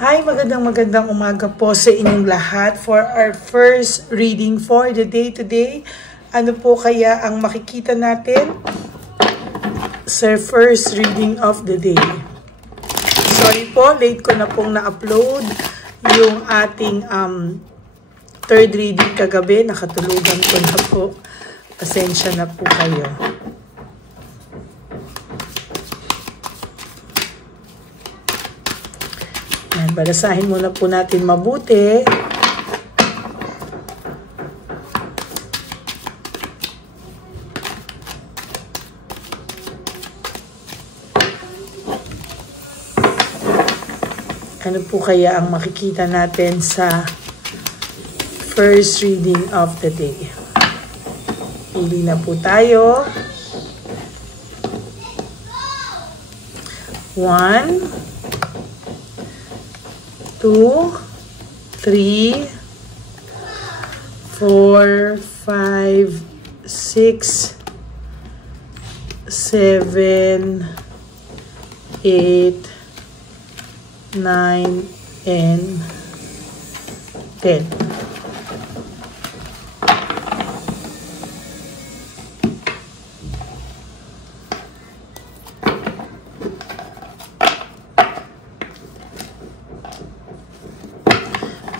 Hi, magandang umaga po sa inyong lahat for our first reading for the day today. Ano po kaya ang makikita natin sa first reading of the day? Sorry po, late ko na pong na-upload yung ating third reading kagabi. Nakatulugan ko na po. Pasensya na po kayo. Balasahin muna po natin mabuti. Ano po kaya ang makikita natin sa first reading of the day? Pili na po tayo. 1, 2, 3, 4, 5, 6, 7, 8, 9, and 10.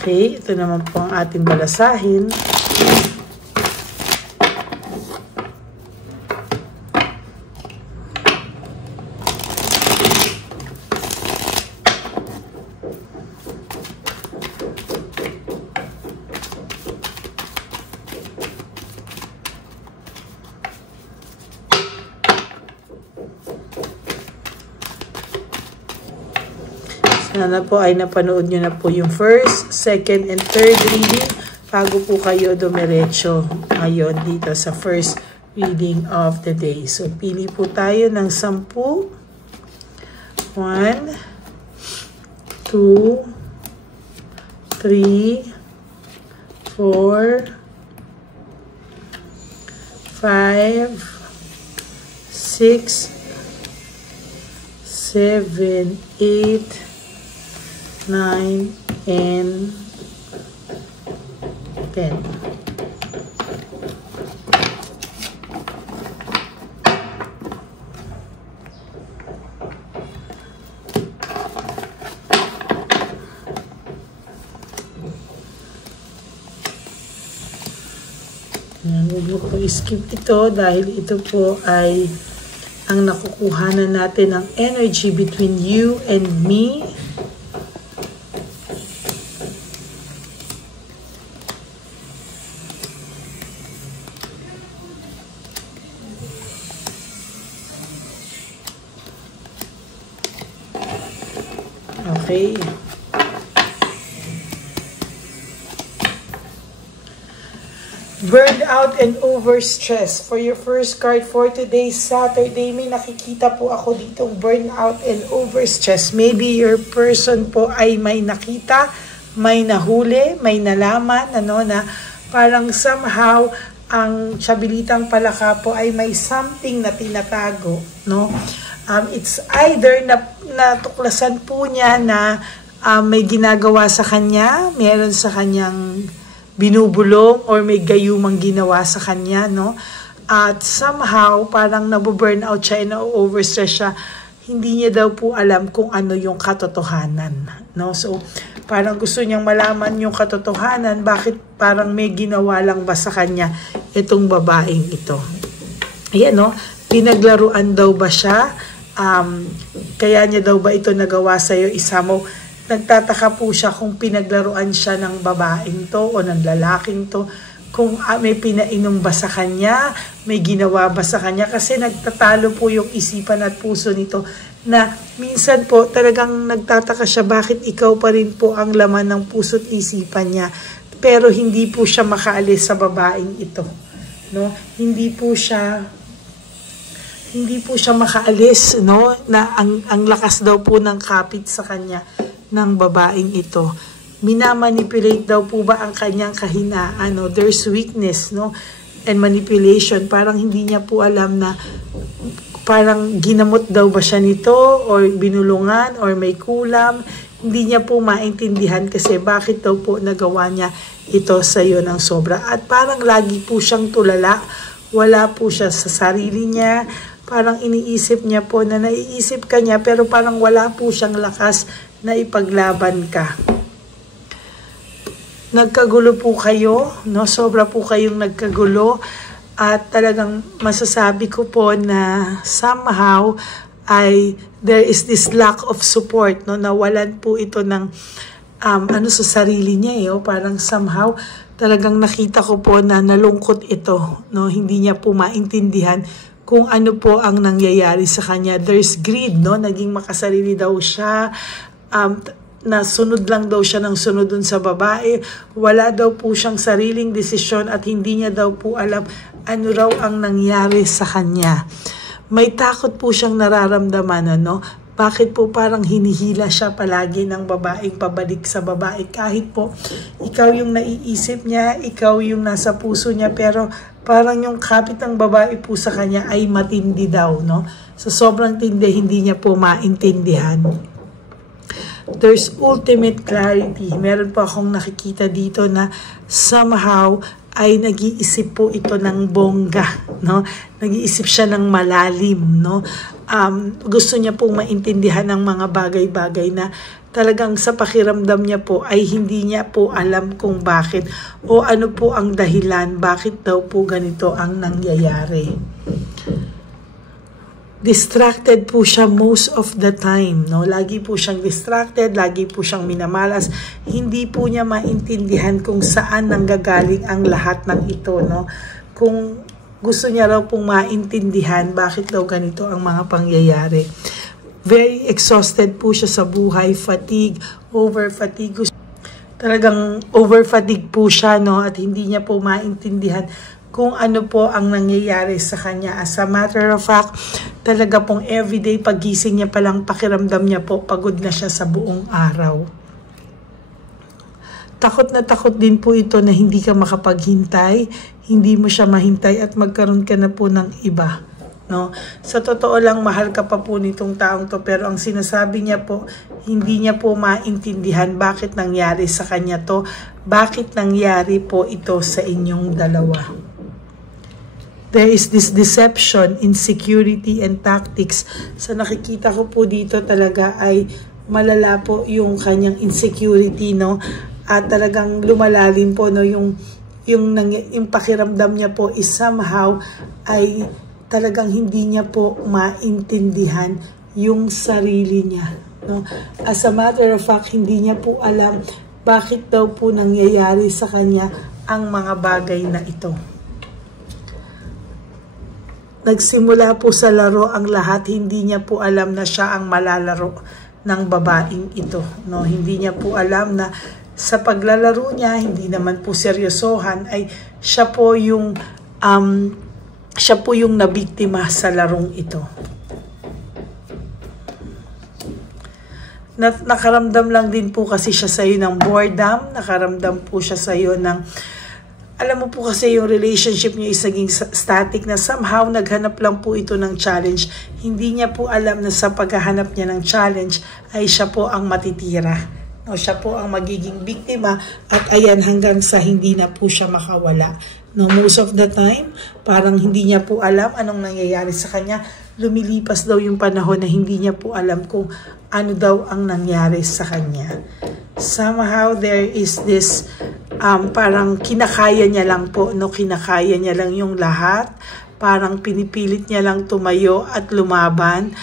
Okay, ito naman po ang ating balasahin. Sana po ay napanood nyo na po yung first, second, and third reading bago po kayo dumiretso ngayon dito sa first reading of the day. So, pili po tayo ng 10. 1, 2, 3, 4, 5, 6, 7, 8, 9, and 10. Huwag po i-skip ito dahil ito po ay ang nakukuhanan natin ng energy between you and me. Okay. Burned out and overstressed. For your first card for today, Saturday, may nakikita po ako ditong burned out and overstressed. Maybe your person po ay may nakita, may nahuli, may nalaman, na parang somehow ang Tiyabilitang Palaka po ay may something na tinatago, no? It's either natuklasan po niya na may ginagawa sa kanya, meron sa kanyang binubulong, or may gayumang ginawa sa kanya, no? At somehow, parang nabuburnout siya, na-overstress siya. Hindi niya daw po alam kung ano yung katotohanan, no? So, parang gusto niyang malaman yung katotohanan, bakit parang may ginawa lang ba sa kanya itong babaeng ito. Ayan, no? Pinaglaruan daw ba siya? Kaya niya daw ba ito nagawa sa'yo, isa mo? Nagtataka po siya kung pinaglaruan siya ng babaeng to o ng lalaking to, kung may pinainom ba sa kanya, may ginawa ba sa kanya, kasi nagtatalo po yung isipan at puso nito, na minsan po talagang nagtataka siya bakit ikaw pa rin po ang laman ng puso't isipan niya, pero hindi po siya makaalis sa babaeng ito, no? Hindi po siya makaalis, no? Na ang lakas daw po ng kapit sa kanya ng babaeng ito. Minamanipulate daw po ba ang kanyang kahinaan, no? There's weakness, no? And manipulation. Parang hindi niya po alam na parang ginamot daw ba siya nito, or binulungan, or may kulam. hindi niya po maintindihan kasi bakit daw po nagawa niya ito sa iyo ng sobra. At parang lagi po siyang tulala, wala po siya sa sarili niya, parang iniisip niya po na naiisip ka niya pero parang wala po siyang lakas na ipaglaban ka. Nagkagulo po kayo, no? Sobra po kayong nagkagulo at talagang masasabi ko po na somehow ay there is this lack of support, no? Nawalan po ito ng sa sarili niya, parang somehow talagang nakita ko po na nalungkot ito, no? Hindi niya po maintindihan kung ano po ang nangyayari sa kanya. There's greed, no? Naging makasarili daw siya, nasunod lang daw siya ng sunod dun sa babae. Wala daw po siyang sariling desisyon at hindi niya daw po alam ano raw ang nangyari sa kanya. May takot po siyang nararamdaman, ano? Bakit po parang hinihila siya palagi ng babaeng pabalik sa babae? Kahit po ikaw yung naiisip niya, ikaw yung nasa puso niya, pero parang yung kapit ng babae po sa kanya ay matindi daw, no? So sobrang tindi, hindi niya po maintindihan. There's ultimate clarity. Meron po akong nakikita dito na somehow ay nag-iisip po ito ng bongga, no? Nag-iisip siya ng malalim, no? Gusto niya pong maintindihan ng mga bagay-bagay na talagang sa pakiramdam niya po ay hindi niya po alam kung bakit o ano po ang dahilan, bakit daw po ganito ang nangyayari. Distracted po siya most of the time, no? Lagi po siyang distracted, lagi po siyang minamalas. Hindi po niya maintindihan kung saan nanggagaling ang lahat ng ito, no? Kung gusto niya raw pong maintindihan bakit daw ganito ang mga pangyayari. Very exhausted po siya sa buhay, fatigue, over-fatigue. Talagang over-fatigue po siya, no? At hindi niya po maintindihan kung ano po ang nangyayari sa kanya. As a matter of fact, talaga pong everyday pagising niya palang pakiramdam niya po, pagod na siya sa buong araw. Takot na takot din po ito na hindi ka makapaghintay, hindi mo siya mahintay at magkaroon ka na po ng iba. No? Sa totoo lang, mahal ka pa po nitong taong to, pero ang sinasabi niya po, hindi niya po maintindihan bakit nangyari sa kanya to, bakit nangyari po ito sa inyong dalawa. There is this deception, insecurity, and tactics. Sa nakikita ko po dito talaga ay malala po yung kanyang insecurity, no? At talagang lumalalim po, no? Yung pakiramdam niya po is somehow ay talagang hindi niya po maintindihan yung sarili niya, no? As a matter of fact, hindi niya po alam bakit daw po nangyayari sa kanya ang mga bagay na ito. Nagsimula po sa laro ang lahat, hindi niya po alam na siya ang malalaro ng babaeng ito, no? Hindi niya po alam na sa paglalaro niya, hindi naman po seryosohan, ay siya po yung nabiktima sa larong ito. Nakaramdam lang din po kasi siya sa iyo ng boredom, nakaramdam po siya sa iyo ng, alam mo po kasi yung relationship niyo is naging static na somehow naghanap lang po ito ng challenge. Hindi niya po alam na sa paghahanap niya ng challenge ay siya po ang matitira. No, siya po ang magiging biktima at ayan hanggang sa hindi na po siya makawala. No, most of the time, parang hindi niya po alam anong nangyayari sa kanya. Lumilipas daw yung panahon na hindi niya po alam kung ano daw ang nangyari sa kanya. Somehow there is this parang kinakaya niya lang po, no? Kinakaya niya lang yung lahat. Parang pinipilit niya lang tumayo at lumaban.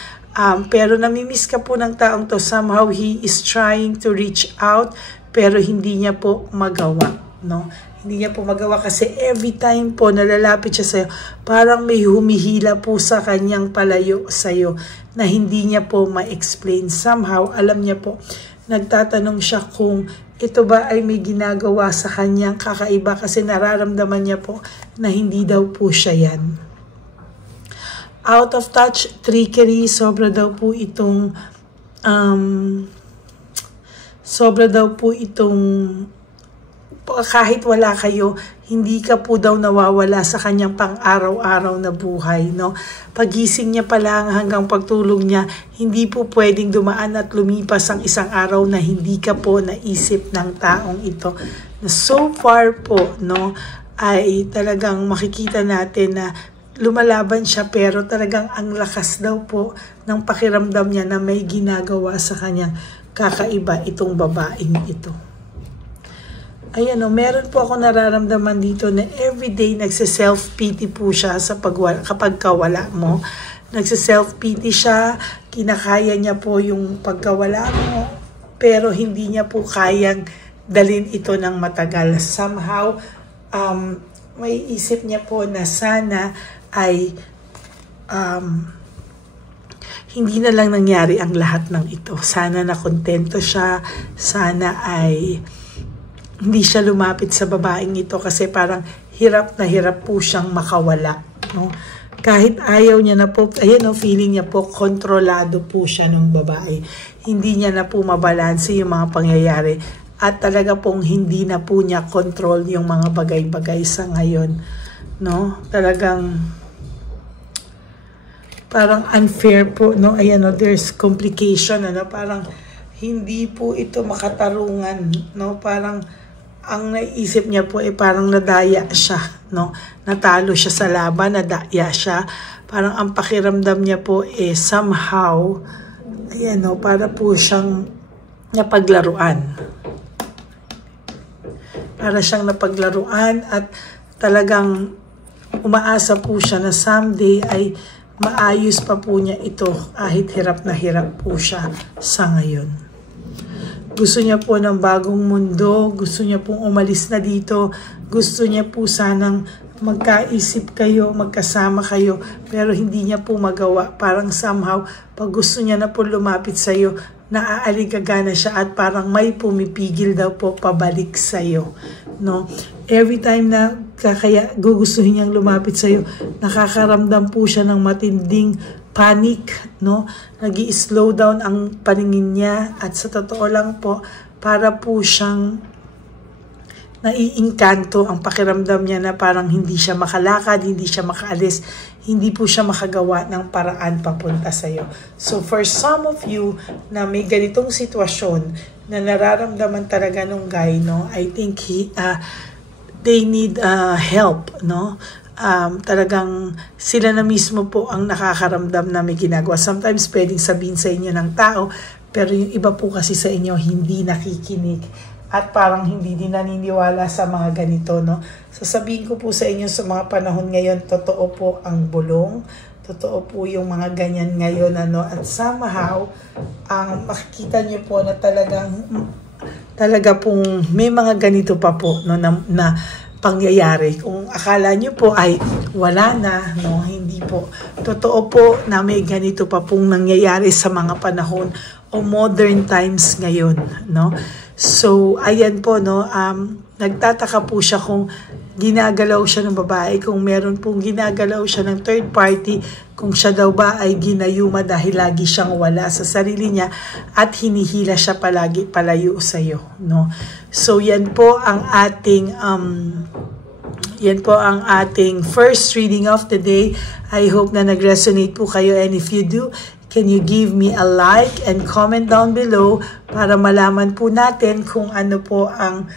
Pero namimiss ka po ng taong to. Somehow he is trying to reach out pero hindi niya po magawa, no? Hindi niya po magawa kasi every time po nalalapit siya sa'yo, parang may humihila po sa kanyang palayo sa'yo na hindi niya po ma-explain. Somehow, alam niya po, nagtatanong siya kung ito ba ay may ginagawa sa kanyang kakaiba kasi nararamdaman niya po na hindi daw po siya yan. Out of touch, trickery, sobra daw po itong kahit wala kayo, hindi ka po daw nawawala sa kanyang pang-araw-araw na buhay, no? Pagising niya pa lang hanggang pagtulog niya, hindi po pwedeng dumaan at lumipas ang isang araw na hindi ka po naisip ng taong ito. Na so far po, no, ay talagang makikita natin na lumalaban siya, pero talagang ang lakas daw po ng pakiramdam niya na may ginagawa sa kanyang kakaiba itong babaeng ito. Ayan o, meron po ako nararamdaman dito na everyday nagse-self-pity po siya sa kapag kawala mo. Nagse-self-pity siya, kinakaya niya po yung pagkawala mo, pero hindi niya po kayang dalhin ito ng matagal. Somehow, may isip niya po na sana ay hindi na lang nangyari ang lahat ng ito. Sana nakontento siya, sana ay hindi siya lumapit sa babaeng ito kasi parang hirap na hirap po siyang makawala, no? Kahit ayaw niya na po, ayan o, feeling niya po, kontrolado po siya ng babae. Hindi niya na po mabalanse yung mga pangyayari at talaga pong hindi na po niya control yung mga bagay-bagay sa ngayon, no? Talagang parang unfair po, no? Ayan o, there's complication, ano? Parang hindi po ito makatarungan, no? Parang ang naisip niya po ay parang nadaya siya, no? Natalo siya sa laban, nadaya siya. Parang ang pakiramdam niya po somehow, ayan no, para po siyang napaglaruan. Para siyang napaglaruan at talagang umaasa po siya na someday ay maayos pa po niya ito kahit hirap na hirap po siya sa ngayon. Gusto niya po ng bagong mundo, gusto niya pong umalis na dito, gusto niya po sanang magkaisip kayo, magkasama kayo, pero hindi niya po magawa. Parang somehow, pag gusto niya na po lumapit sa iyo, naaaligagana siya at parang may pumipigil daw po pabalik sa iyo, no? Every time na kaya gugustuhin niyang lumapit sa iyo, nakakaramdam po siya ng matinding panic, no? Nag-i-slow down ang paningin niya at sa totoo lang po, para po siyang naiingkanto ang pakiramdam niya na parang hindi siya makalakad, hindi siya makaalis, hindi po siya makagawa ng paraan papunta sa iyo. So for some of you na may ganitong sitwasyon na nararamdaman talaga nung guy, no, I think they need help, no? Talagang sila na mismo po ang nakakaramdam na may ginagawa. Sometimes pwedeng sabihin sa inyo ng tao, pero yung iba po kasi sa inyo hindi nakikinig at parang hindi din naniniwala sa mga ganito, no? Sasabihin ko po sa inyo sa mga panahon ngayon, totoo po ang bulong, totoo po yung mga ganyan ngayon, ano? At somehow, ang makikita nyo po na talaga pong may mga ganito pa po, no, na pangyayari. Kung akala nyo po ay wala na, no, hindi po. Totoo po na may ganito pa pong nangyayari sa mga panahon o modern times ngayon, no? So, ayan po, no, nagtataka po siya kung ginagalaw siya ng babae, kung meron pong ginagalaw siya ng third party, kung siya daw ba ay ginayuma dahil lagi siyang wala sa sarili niya at hinihila siya palagi palayo sa iyo, no? So, yan po ang ating first reading of the day. I hope na nag-resonate po kayo, and if you do, can you give me a like and comment down below para malaman po natin kung ano po ang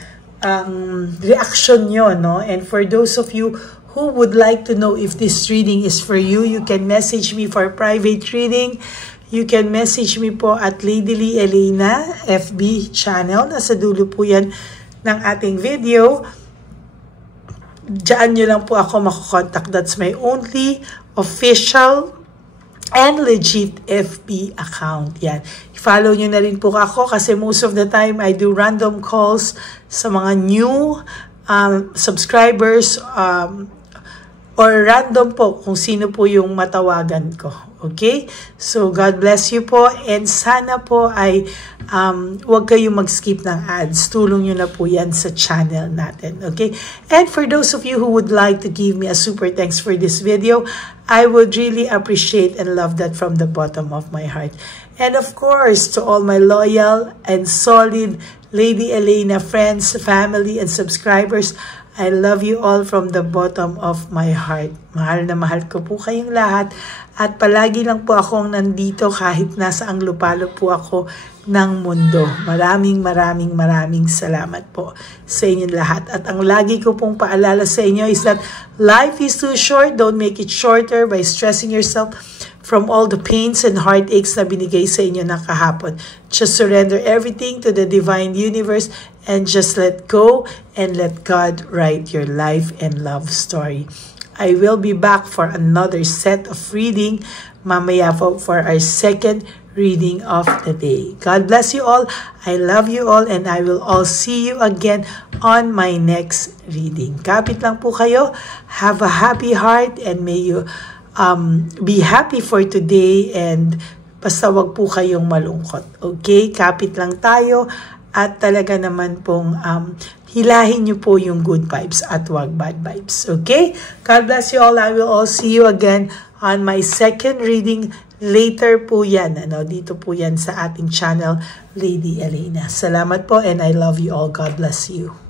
reaction nyo, no? And for those of you who would like to know if this reading is for you, you can message me for private reading. You can message me po at Lady Lee Elena FB channel. Nasa dulo po yan ng ating video. Diyan nyo lang po ako makokontak. That's my only official and legit FB account. Yan. I-follow nyo na rin po ako kasi most of the time I do random calls sa mga new subscribers or random po kung sino po yung matawagan ko. Okay? So, God bless you po and sana po ay huwag kayong mag-skip ng ads. Tulong nyo na po yan sa channel natin. Okay? And for those of you who would like to give me a super thanks for this video, I would really appreciate and love that from the bottom of my heart. And of course, to all my loyal and solid Lady Elena, friends, family, and subscribers. I love you all from the bottom of my heart. Mahal na mahal ko po kayong lahat. At palagi lang po akong nandito kahit nasa ang lupalo po ako ng mundo. Maraming salamat po sa inyong lahat. At ang lagi ko pong paalala sa inyo is that life is too short. Don't make it shorter by stressing yourself from all the pains and heartaches na binigay sa inyo na kahapon. Just surrender everything to the divine universe and just let go and let God write your life and love story. I will be back for another set of reading mamaya for our second reading of the day. God bless you all. I love you all and I will all see you again on my next reading. Kapit lang po kayo. Have a happy heart and may you be happy for today and basta wag po kayong malungkot. Okay? Kapit lang tayo at talaga naman pong hilahin nyo po yung good vibes at wag bad vibes. Okay? God bless you all. I will all see you again on my second reading. Later po yan. Dito po yan sa ating channel, Lady Elena. Salamat po and I love you all. God bless you.